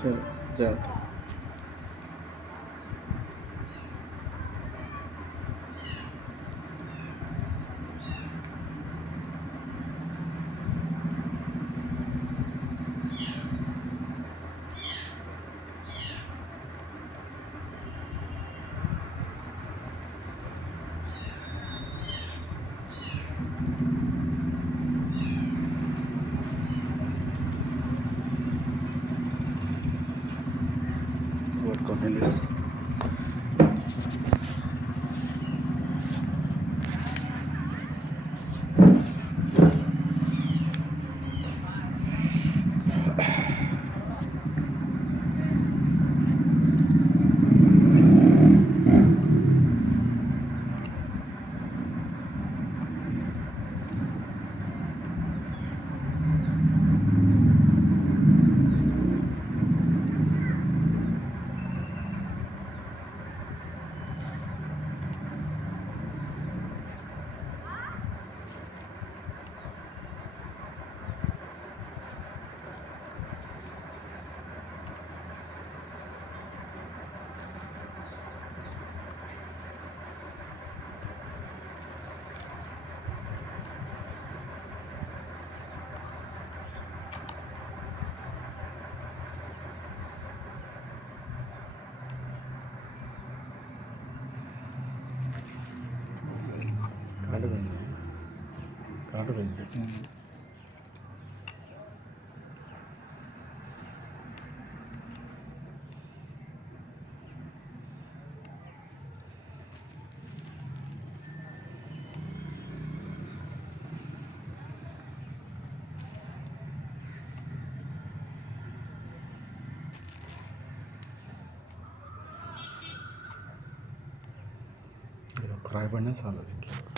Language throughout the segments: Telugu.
సరే జాగ్రత్త കാട്ടുപന്നി കാട്ടുപന്നി പ്രായപണ്യം സാധിക്കില്ല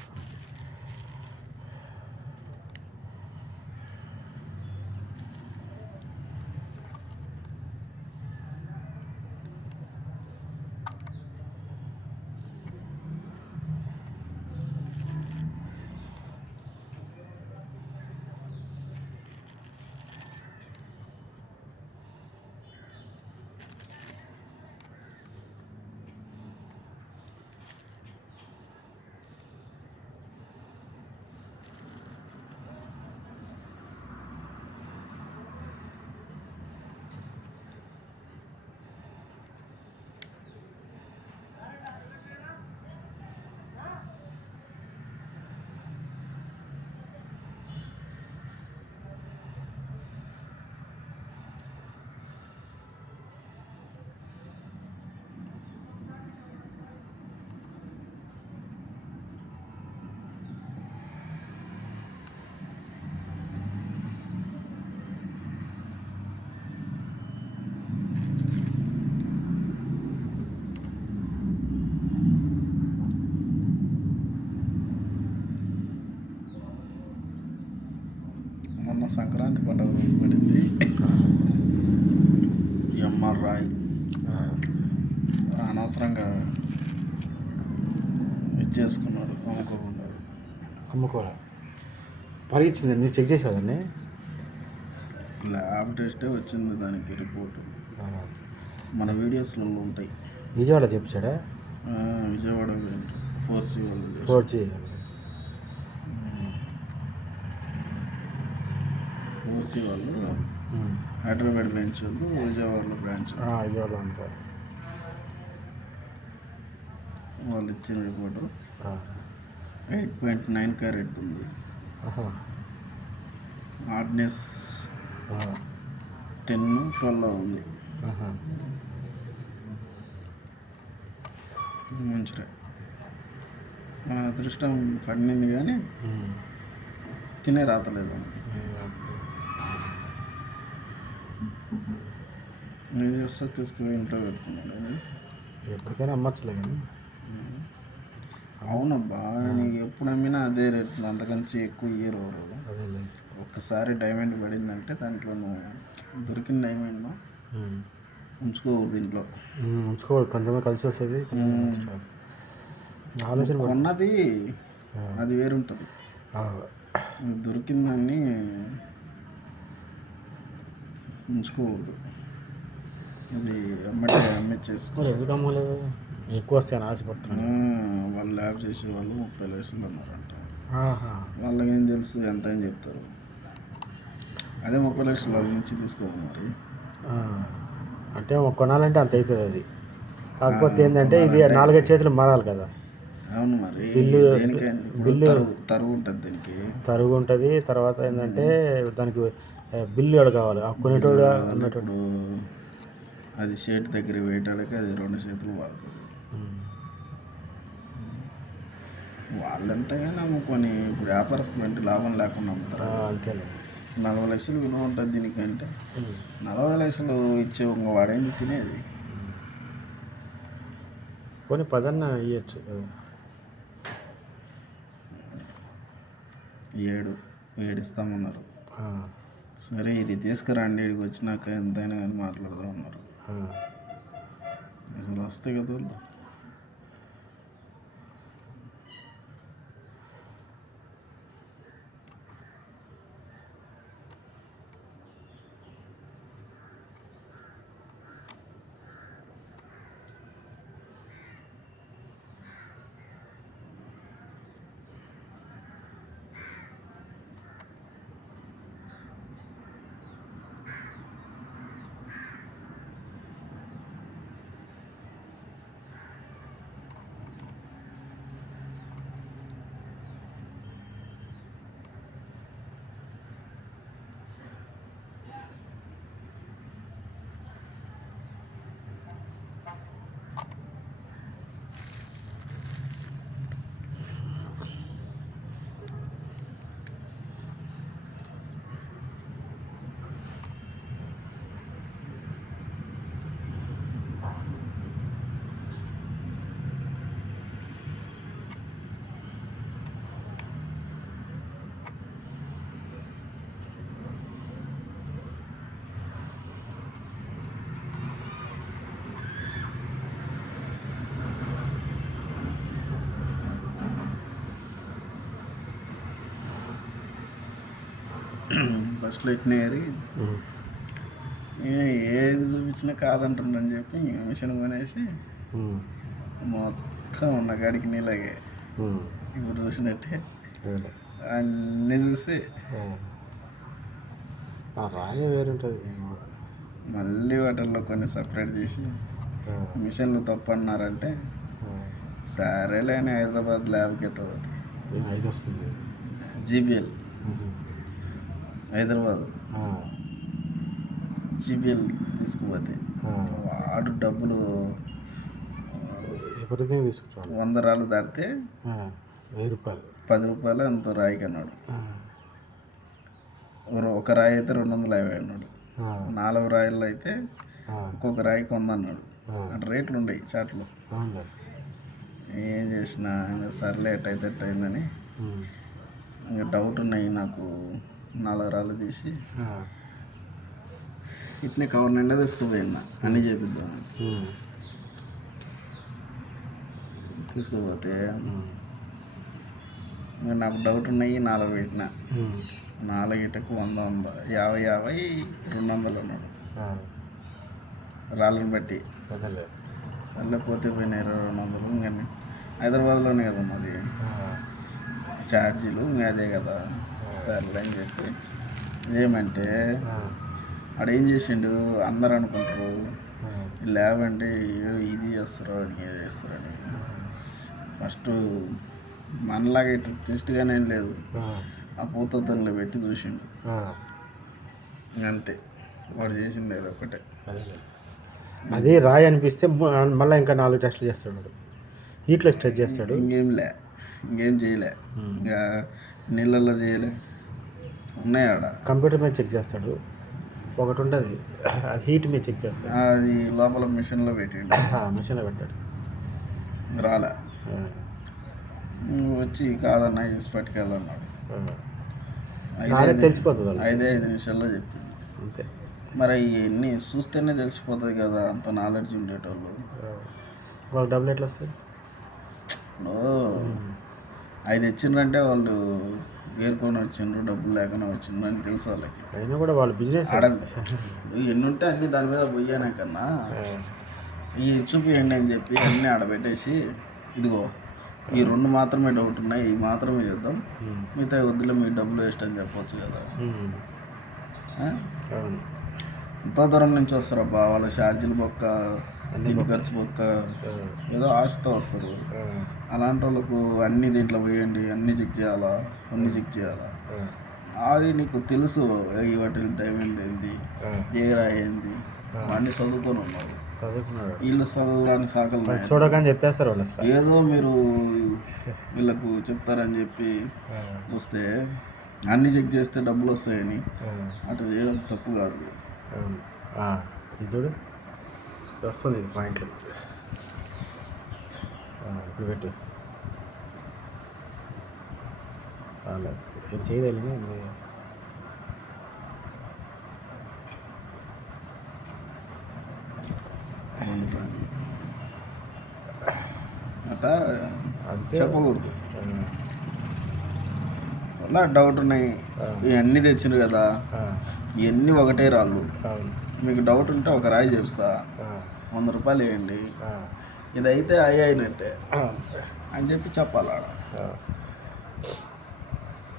సంక్రాంతి పండుగ రోజు పడింది. ఎంఆర్ రాయ్. అనవసరంగా ఇది చేసుకున్నాడు అమ్ముకోకుండా అమ్ముకోరా పరిగించింది నేను చెక్ చేసేవాళ్ళని ల్యాబ్ టెస్టే వచ్చింది దానికి రిపోర్ట్. మన వీడియోస్లో ఉంటాయి. విజయవాడ చెప్పించాడా ఆ, విజయవాడ ఫోర్ సి వాళ్ళు చేశారు. ఫోర్ చేయాలి ఫోర్ సి వాళ్ళు హైదరాబాద్ బ్రాంచ్ వాళ్ళు విజయవాడలో బ్రాంచ్ విజయవాడలో ఉంటారు వాళ్ళు ఇచ్చిన report. Eight point nine carat ఉంది. హార్డ్నెస్. టెన్ ట్వెల్వ్ ఉంది ఆహా. మంచిగా మా అదృష్టం పడింది కానీ. తినే రాతలేదు నేను చూస్తే తీసుకుపోయి ఇంట్లో పెట్టుకున్నాను అది ఎప్పటికైనా అమ్మచ్చులే కానీ. అవునబ్బా నీకు ఎప్పుడు అమ్మినా అదే రేట్లు అంతకంచి ఎక్కువ ఇయ్యరు ఒక్కసారి డైమండ్ పడిందంటే దాంట్లో నువ్వు దొరికిన డైమండ్. ఉంచుకోకూడదు ఇంట్లో. ఉంచుకోవాలి. కొంతమంది కలిసి వస్తుంది ఆలోచన కొన్నది. అది వేరుంటుంది. దొరికిందాన్ని ఉంచుకోకూడదు. ఇది అమ్మటే మరి ఎందుకు అమ్మలేదు? ఎక్కువ వస్తాయని ఆశపడుతున్నాను వాళ్ళు ల్యాబ్ చేసే వాళ్ళు ముప్పై లక్షలు ఉన్నారంట ఆహా. వాళ్ళకి ఏం తెలుసు ఎంత అని చెప్తారు. అదే ముప్పై లక్షలు వాళ్ళ నుంచి తీసుకోవాలి మరి. అంటే కొనాలంటే అంత అవుతుంది అది. కాకపోతే ఏంటంటే ఇది నాలుగైదు చేతులు మారాలి కదా. అవును మరి. బిల్లు- బిల్లు- తరుగు ఉంటుంది దీనికి. తరుగు ఉంటుంది తర్వాత ఏంటంటే దానికి బిల్లు కూడా కావాలి. ఆ కొనేటోడు అన్నట్టు అది షేట్ దగ్గర వేయటానికి అది రెండు చేతులు వాడుతుంది. వాళ్ళంతగా నమ్ముకొని ఇప్పుడు వ్యాపారస్తులు అంటే లాభం లేకుండా అమ్ముతారు నలభై లక్షలు విలువ ఉంటుంది దీనికంటే. నలభై లక్షలు ఇచ్చే ఇంక వాడేంది తినేది. పోనీ పదన్న ఇవ్వచ్చు ఏడు ఏడు ఇస్తామన్నారు సరే ఇది తీసుకురండి ఇక్కడికి వచ్చినాక ఎంతైనా కానీ మాట్లాడదాం అన్నారు అసలు వస్తే కదా బస్సులో ఇట్లా ఏరి. ఏది చూపించినా కాదంటుండని చెప్పి మిషన్ కొనేసి మొత్తం ఉన్న కాడికి నీళ్ళగే ఇప్పుడు చూసినట్టే. అన్నీ చూసి. రాయే వేరుంటుంది. మళ్ళీ వాటిల్లో కొన్ని సపరేట్ చేసి మిషన్లు తప్పన్నారంటే సరేలే అని హైదరాబాద్ ల్యాబ్కి ఎత్తవద్ది ఐదు వస్తుంది జీబీఎల్. హైదరాబాద్. జీబీఎల్ తీసుకుపోతే. వాడు డబ్బులు తీసుకుంటాను వంద రాళ్ళు దాటితే వెయ్యి రూపాయలు. పది రూపాయలు ఎంతో రాయికి అన్నాడు ఒక- రాయి అయితే రెండు వందల యాభై అన్నాడు. నాలుగు రాయిల్లో అయితే ఒక్కొక్క రాయికి వంద అన్నాడు. అంటే రేట్లు ఉండయి చాట్లు ఏం చేసినా సర్లే ఎట్టయితే ఎట్టయిందని ఇంకా డౌట్ ఉన్నాయి నాకు. నాలుగు రాళ్ళు తీసి ఇట్నే కవర్ నిండా తీసుకుపోయినా. అన్నీ చేపిద్దాం. తీసుకుపోతే ఇంకా నాకు డౌట్ ఉన్నాయి నాలుగు పెట్టిన. నాలుగు ఇటకు వంద వంద యాభై యాభై రెండు వందలు అన్నాడు. రాళ్ళని బట్టి. సర్లే పోతే పోయినాయి ఇరవై రెండు వందలు ఇంకా హైదరాబాద్లోనే కదా మాది. ఛార్జీలు ఇంకా అదే కదా. సర్లే అని చెప్పి? ఏమంటే ఆడ ఏం చేసిండు? అందరు అనుకుంటారు ఏదో ఇది చేస్తారు అని ఇది చేస్తారు అని. ఫస్ట్ మనలాగా ఇటు టెస్ట్గానే లేదు. ఆ. పూతద్దంలో పెట్టి చూసిండు. అంతే. వాడు చేసింది ఏదో ఒకటే. అది రాయి అనిపిస్తే మళ్ళీ ఇంకా నాలుగు టెస్టులు చేస్తాడు వాడు. హీట్లో స్ట్రెచ్ చేస్తాడు. ఇంకేం లే. ఇంకేం చేయలే. ఇంకా నీళ్ళల్లో చేయలే. ఉన్నాయి ఆడ. కంప్యూటర్ మీద చెక్ చేస్తాడు. ఒకటి ఉంటుంది అది హీట్ మీద చెక్ చేస్తాడు. అది లోపల మిషన్లో పెట్టిండు. మిషన్లో పెడతాడు. రాలే. వచ్చి కాదన్నా వేసి పట్టుకెళ్ళన్నాడు నాడే తెలిసిపోతుంది. ఐదే ఐదు నిమిషాల్లో చెప్పింది. అంతే. మరి ఇవన్నీ చూస్తేనే తెలిసిపోతుంది కదా అంత నాలెడ్జ్ ఉండేటోళ్ళు. వాళ్ళకి డబ్బులు ఎట్లా వస్తాయి? ఇప్పుడు ఐదు ఇచ్చిండ్రంటే వాళ్ళు ఏరుకొని వచ్చిండ్రు డబ్బులు లేకుండా వచ్చిండ్రు అని తెలుసు వాళ్ళకి. అయినా కూడా వాళ్ళు బిజినెస్ ఎన్ని ఉంటే అన్ని దాని మీద పోయానే కన్నా ఈ చూపియండి అని చెప్పి అన్నీ ఆడబెట్టేసి ఇదిగో ఈ రెండు మాత్రమే డౌట్ ఉన్నాయి ఈ మాత్రమే చేద్దాం. మిగతా వద్దులే మీ డబ్బులు వేస్ట్ అని చెప్పొచ్చు కదా. ఎంతో దూరం నుంచి వస్తారబ్బా వాళ్ళ ఛార్జీలు బొక్క ఖర్చు బొక్క. ఏదో ఆశతో వస్తారు. అలాంటి వాళ్ళకు అన్ని దీంట్లో పోయండి అన్ని చెక్ చేయాలా అన్ని చెక్ చేయాలా. అది నీకు తెలుసు ఈ వాటి టైం ఏంది ఏ రాయి ఏంది అన్ని చదువుకొని ఉన్నారు వీళ్ళు చదువురాని శాఖలు ఉన్నాయి. చూడకని చెప్పేస్తారు వాళ్ళు ఏదో మీరు వీళ్ళకు చెప్తారని చెప్పి వస్తే అన్ని చెక్ చేస్తే డబ్బులు వస్తాయని అట్లా చేయడం తప్పు కాదు. ఇది చూడు. వస్తుంది ఇది పాయింట్లు ఇప్పుడు పెట్టు. చేయలేదు అట్లా చెప్పకూడదు. అలా డౌట్ ఉన్నాయి. ఇవన్నీ తెచ్చిండ్రు కదా. ఇవన్నీ ఒకటే రాళ్ళు. మీకు డౌట్ ఉంటే ఒక రాయి చెప్తా వంద రూపాయలు వేయండి ఇదైతే అయ్యి అయినట్టే అని చెప్పి చెప్పాలి ఆడ.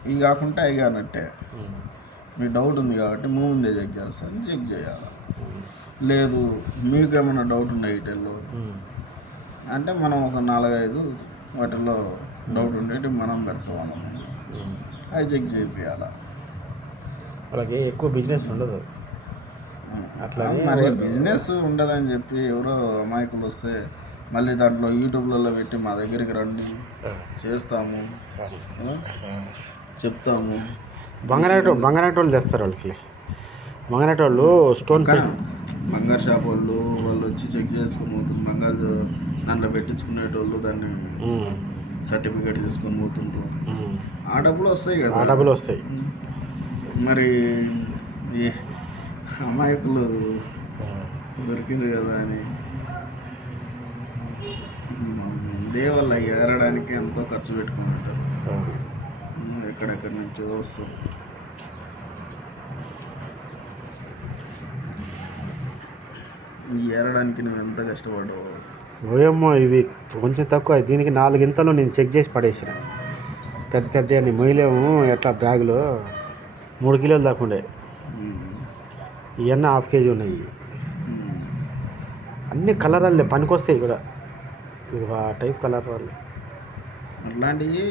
ఇవి కాకుంటే అవి కానట్టే. మీ డౌట్ ఉంది కాబట్టి మీ ముందే చెక్ చేస్తాను చెక్ చేయాలి? లేదు మీకేమైనా డౌట్ ఉంది ఐటెల్లో ఉమ్, అంటే మనం ఒక నాలుగైదు వాటిల్లో డౌట్ ఉండేటి మనం పెడతాం అన్నమాట. చెక్ చేయాలి వాళ్ళకి ఎక్కువ బిజినెస్ ఉండదు. అట్లానే మరి బిజినెస్ ఉండదని చెప్పి ఎవరో అమాయకులు వస్తే మళ్ళీ దాంట్లో యూట్యూబ్లలో పెట్టి మా దగ్గరికి రండి చేస్తాము? చెప్తాము. బంగారాట బంగారాట వాళ్ళు తెస్తారు వాళ్ళకి బంగారాట వాళ్ళు స్టోన్ బంగారు షాప్ వాళ్ళు వాళ్ళు వచ్చి చెక్ చేసుకుని పోతుంది బంగారు దాంట్లో పెట్టించుకునేటోళ్ళు దాన్ని సర్టిఫికేట్ తీసుకొని పోతుండ్రు. ఉమ్. ఆ డబ్బులు వస్తాయి ఆ కదా డబ్బులు వస్తాయి. మరి ఈ అమాయకులు దొరికింది కదా అని. దేవల్ల ఏరడానికి ఎంతో ఖర్చు పెట్టుకుని ఉంటారు. ఎక్కడెక్కడి నుంచో వస్తారు. ఏరడానికి నువ్వు ఎంత కష్టపడ్డావు? ఓయమ్మో ఇవి కొంచెం తక్కువ. దీనికి నాలుగింతలు నేను చెక్ చేసి పడేసిన. పెద్ద పెద్ద అన్ని మొయ్యలేము ఎట్లా బ్యాగులో? మూడు కిలోలు దాకా ఉండే. ఇవన్నీ హాఫ్ కేజీ ఉన్నాయి. అన్ని కలర్ అల్లే పనికొస్తాయి కూడా. ఇవి ఆ టైప్ కలర్ వాళ్ళు. అట్లాంటివి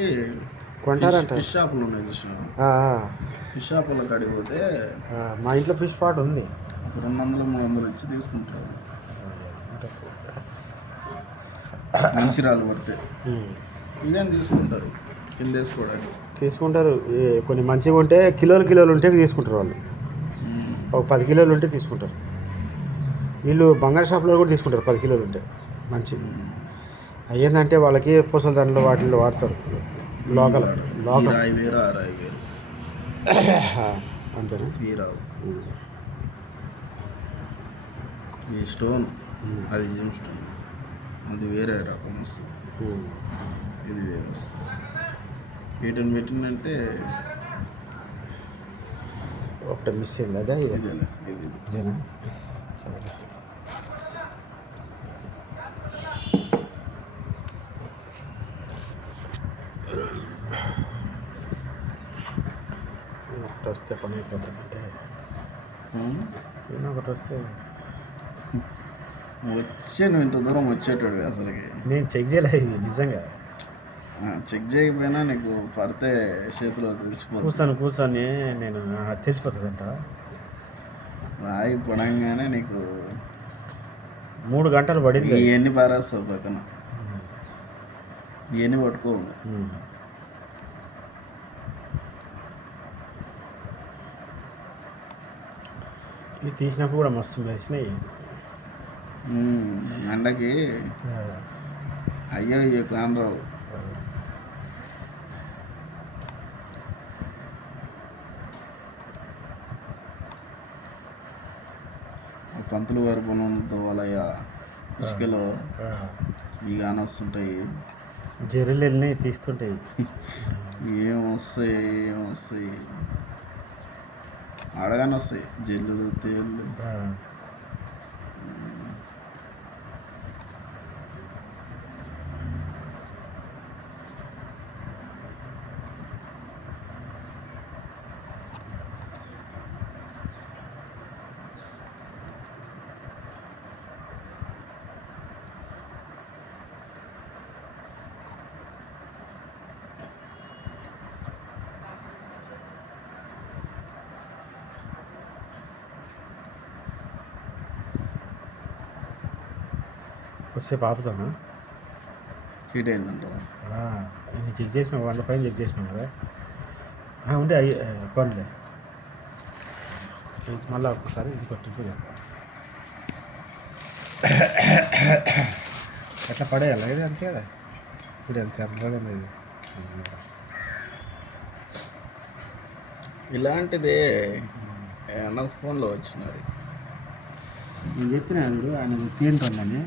కొంటారంట ఫిష్ షాపులు ఉన్నాయి ఫిష్ షాపుల కాడికి పోతే మా ఇంట్లో ఫిష్ పాట్ ఉంది. రెండు వందలు మూడు వందలు ఇచ్చి తీసుకుంటారు. మంచి రాళ్ళు పడితే. ఇదేం తీసుకుంటారు? కింద వేసుకోవడానికి తీసుకుంటారు కొన్ని మంచిగా ఉంటే కిలోలు కిలోలు ఉంటే తీసుకుంటారు వాళ్ళు. ఒక పది కిలోలు ఉంటే తీసుకుంటారు. వీళ్ళు బంగారు షాప్లో కూడా తీసుకుంటారు పది కిలోలు ఉంటే. మంచి. అయ్యిందంటే వాళ్ళకి పూసల దండలు వాటిల్లో వాడతారు. లోకల్. లోకల్. అంతేనా? ఈ స్టోన్. అది జిమ్ స్టోన్. అది వేరే రకం వస్తుంది. ఇది వేరే వస్తుంది. వీటిని పెట్టిందంటే ఒకటి మిస్ అయింది అదే ఇది. ఇదేనా? సరే. ఒకటి వస్తే పని అయిపోతుంది అంటే? ఏదో ఒకటి వస్తే. వచ్చే నువ్వు ఇంత దూరం వచ్చేటాడు అసలుకి. నేను చెక్ చేయలేదు నిజంగా. చెక్ చేయకపోయినా నీకు పడితే చేతిలో తెలిసిపోతుంది. కూర్చొని కూర్చొని నేను తెలిసిపోతుందంట. రాయి పడంగానే నీకు మూడు గంటలు పడింది. ఇవన్నీ పారేస్తావు పక్కన? ఇవన్నీ పట్టుకో. ఇవి తీసినప్పుడు కూడా మస్తు మెరిసినాయి. ఉం. ఎండకి అయ్యో అయ్యో కానరావు ఆ పంతులు గారి పొలం ఇసుకలో ఈ గానొస్తుంటాయి జర్రీలు వెళ్ళి తీస్తుంటాయి. ఏం వస్తాయి ఏం వస్తాయి? అడగానే వస్తాయి జల్లులు తేళ్ళు ఆ. వచ్చేపు ఆపుతామా హీట్ అయిందంట. నేను చెక్ చేసిన వంద పైన చెక్ చేసినాం కదా. ఉండే అయ్యి పనులే. మళ్ళీ ఒక్కసారి ఇంకో ట్రిప్ చేద్దాం ఎట్లా పడేయాలి? ఇది అంతే కదా. ఇప్పుడు ఎంత ఉంది ఇలాంటిదే అన్న ఫోన్లో వచ్చినది నేను చెప్తున్నా చూడు ఆయన తీయంటానని